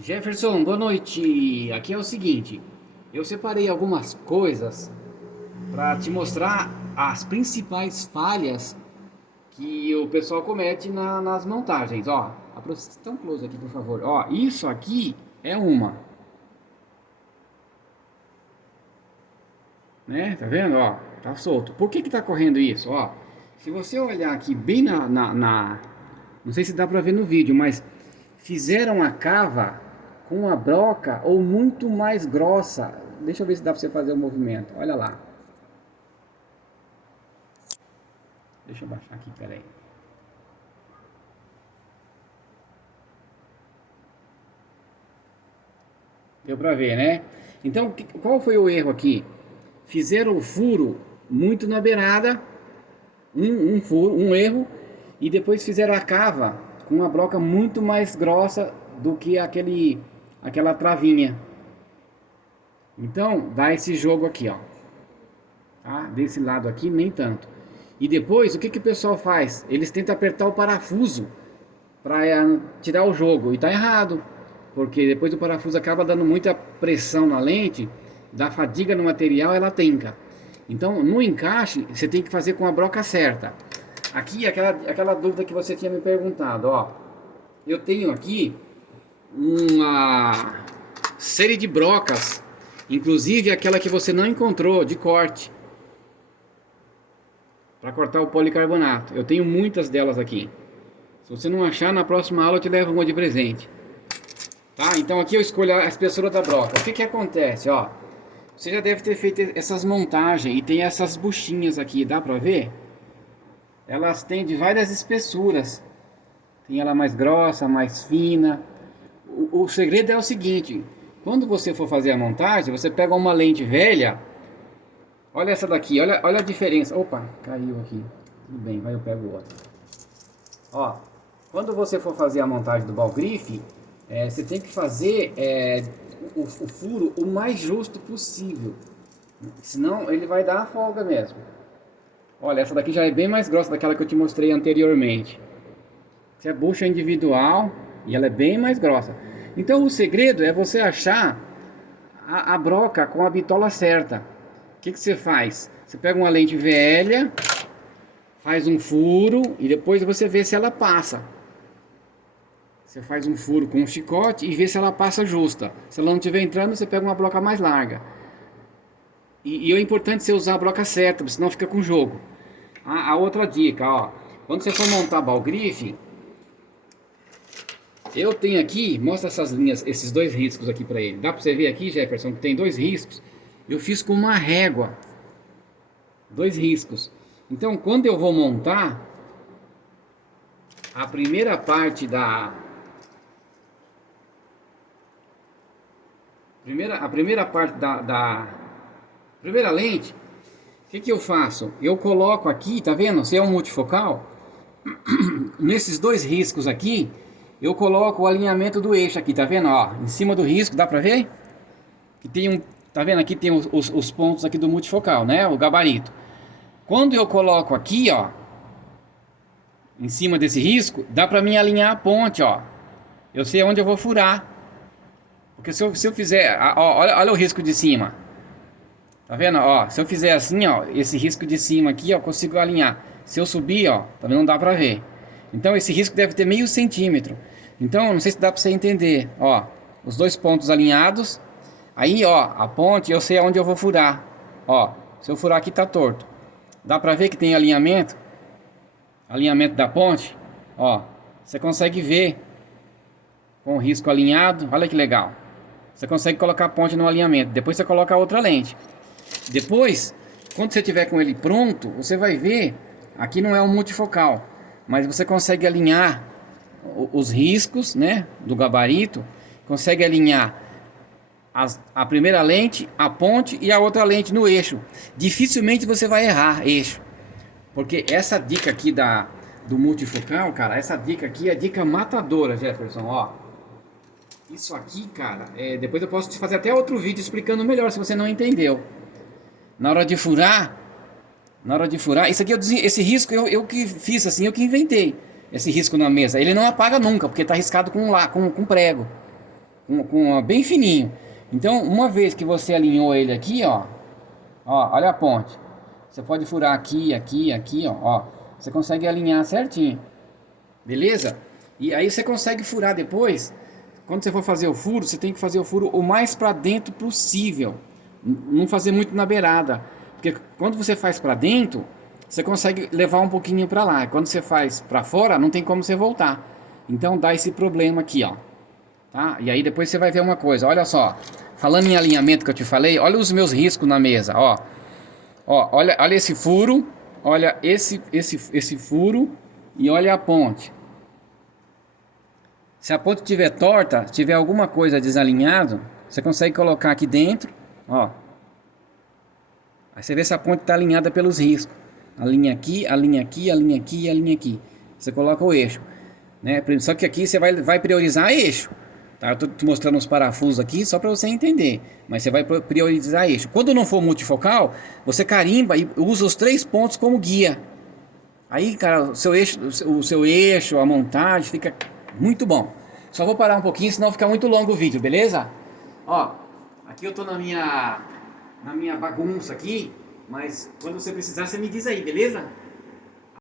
Jefferson, boa noite. Aqui é o seguinte, eu separei algumas coisas para te mostrar as principais falhas que o pessoal comete nas montagens. Ó, tão close aqui, por favor. Ó, isso aqui é uma, né? Tá vendo? Ó, tá solto. Por que que tá correndo isso? Ó, se você olhar aqui bem não sei se dá para ver no vídeo, mas fizeram a cava com a broca ou muito mais grossa. Deixa eu ver se dá para você fazer o movimento. Olha lá. Deixa eu baixar aqui, peraí. Deu para ver, né? Então, qual foi o erro aqui? Fizeram o furo muito na beirada, um furo, um erro, e depois fizeram a cava com uma broca muito mais grossa do que aquela travinha. Então, dá esse jogo aqui, ó. Tá? Desse lado aqui, nem tanto. E depois, o que que o pessoal faz? Eles tentam apertar o parafuso para tirar o jogo. E tá errado. Porque depois o parafuso acaba dando muita pressão na lente, dá fadiga no material, ela trinca. Então, no encaixe, você tem que fazer com a broca certa. Aqui, aquela dúvida que você tinha me perguntado, ó. Eu tenho aqui uma série de brocas, inclusive aquela que você não encontrou de corte, para cortar o policarbonato. Eu tenho muitas delas aqui. Se você não achar, na próxima aula eu te levo uma de presente. Tá? Então aqui eu escolho a espessura da broca. O que que acontece, ó? Você já deve ter feito essas montagens e tem essas buchinhas aqui, dá pra ver? Elas têm de várias espessuras. Tem ela mais grossa, mais fina. O segredo é o seguinte: quando você for fazer a montagem, você pega uma lente velha. Olha essa daqui, olha a diferença. Opa, caiu aqui. Tudo bem, vai eu pego outra. Ó, quando você for fazer a montagem do balgrife, você tem que fazer o furo o mais justo possível. Senão ele vai dar a folga mesmo. Olha, essa daqui já é bem mais grossa daquela que eu te mostrei anteriormente. Essa é bucha individual e ela é bem mais grossa. Então o segredo é você achar a broca com a bitola certa. O que que você faz? Você pega uma lente velha, faz um furo e depois você vê se ela passa. Você faz um furo com um chicote e vê se ela passa justa. Se ela não estiver entrando, você pega uma broca mais larga. E é importante você usar a broca certa, senão fica com jogo. A outra dica, ó. Quando você for montar balgrife, eu tenho aqui, mostra essas linhas, esses dois riscos aqui pra ele. Dá pra você ver aqui, Jefferson, que tem dois riscos. Eu fiz com uma régua. Dois riscos. Então, quando eu vou montar, a primeira parte a primeira parte da primeira lente, o que que eu faço? Eu coloco aqui, tá vendo? Se é um multifocal, nesses dois riscos aqui, eu coloco o alinhamento do eixo aqui, tá vendo? Ó, em cima do risco, dá pra ver? Que tem um, tá vendo? Aqui tem os pontos aqui do multifocal, né? O gabarito. Quando eu coloco aqui, ó, em cima desse risco, dá pra mim alinhar a ponte, ó. Eu sei onde eu vou furar. Porque se eu fizer, ó, olha o risco de cima. Tá vendo? Ó, se eu fizer assim, ó, esse risco de cima aqui, ó, eu consigo alinhar. Se eu subir, ó, também não dá pra ver. Então esse risco deve ter meio centímetro. Então, não sei se dá pra você entender. Ó, os dois pontos alinhados. Aí, ó, a ponte, eu sei aonde eu vou furar. Ó, se eu furar aqui tá torto. Dá pra ver que tem alinhamento? Alinhamento da ponte. Ó, você consegue ver com o risco alinhado. Olha que legal. Você consegue colocar a ponte no alinhamento. Depois você coloca a outra lente. Depois, quando você tiver com ele pronto, você vai ver, aqui não é um multifocal, mas você consegue alinhar os riscos, né, do gabarito, consegue alinhar a primeira lente, a ponte e a outra lente no eixo. Dificilmente você vai errar eixo, porque essa dica aqui do multifocal, cara, essa dica aqui é dica matadora, Jefferson, ó. Isso aqui, cara, depois eu posso te fazer até outro vídeo explicando melhor se você não entendeu. Na hora de furar, isso aqui esse risco eu que fiz assim, eu que inventei esse risco na mesa. Ele não apaga nunca, porque está riscado com prego. bem fininho. Então, uma vez que você alinhou ele aqui, ó, olha a ponte. Você pode furar aqui, aqui, aqui, ó. Você consegue alinhar certinho. Beleza? E aí você consegue furar depois. Quando você for fazer o furo, você tem que fazer o furo o mais para dentro possível. Não fazer muito na beirada. Porque quando você faz para dentro, você consegue levar um pouquinho para lá. Quando você faz para fora, não tem como você voltar. Então dá esse problema aqui, ó. Tá? E aí depois você vai ver uma coisa. Olha só. Falando em alinhamento que eu te falei, olha os meus riscos na mesa, ó. Ó, olha esse furo, olha esse furo e olha a ponte. Se a ponte estiver torta, tiver alguma coisa desalinhado, você consegue colocar aqui dentro, ó. Aí você vê se a ponte está alinhada pelos riscos. Alinha aqui, alinha aqui, alinha aqui e alinha aqui. Você coloca o eixo, né? Só que aqui você vai priorizar eixo. Tá? Eu tô te mostrando os parafusos aqui só para você entender. Mas você vai priorizar eixo. Quando não for multifocal, você carimba e usa os 3 pontos como guia. Aí, cara, o seu eixo, a montagem fica muito bom. Só vou parar um pouquinho, senão fica muito longo o vídeo, beleza? Ó, aqui eu tô na minha bagunça aqui, mas quando você precisar, você me diz aí, beleza?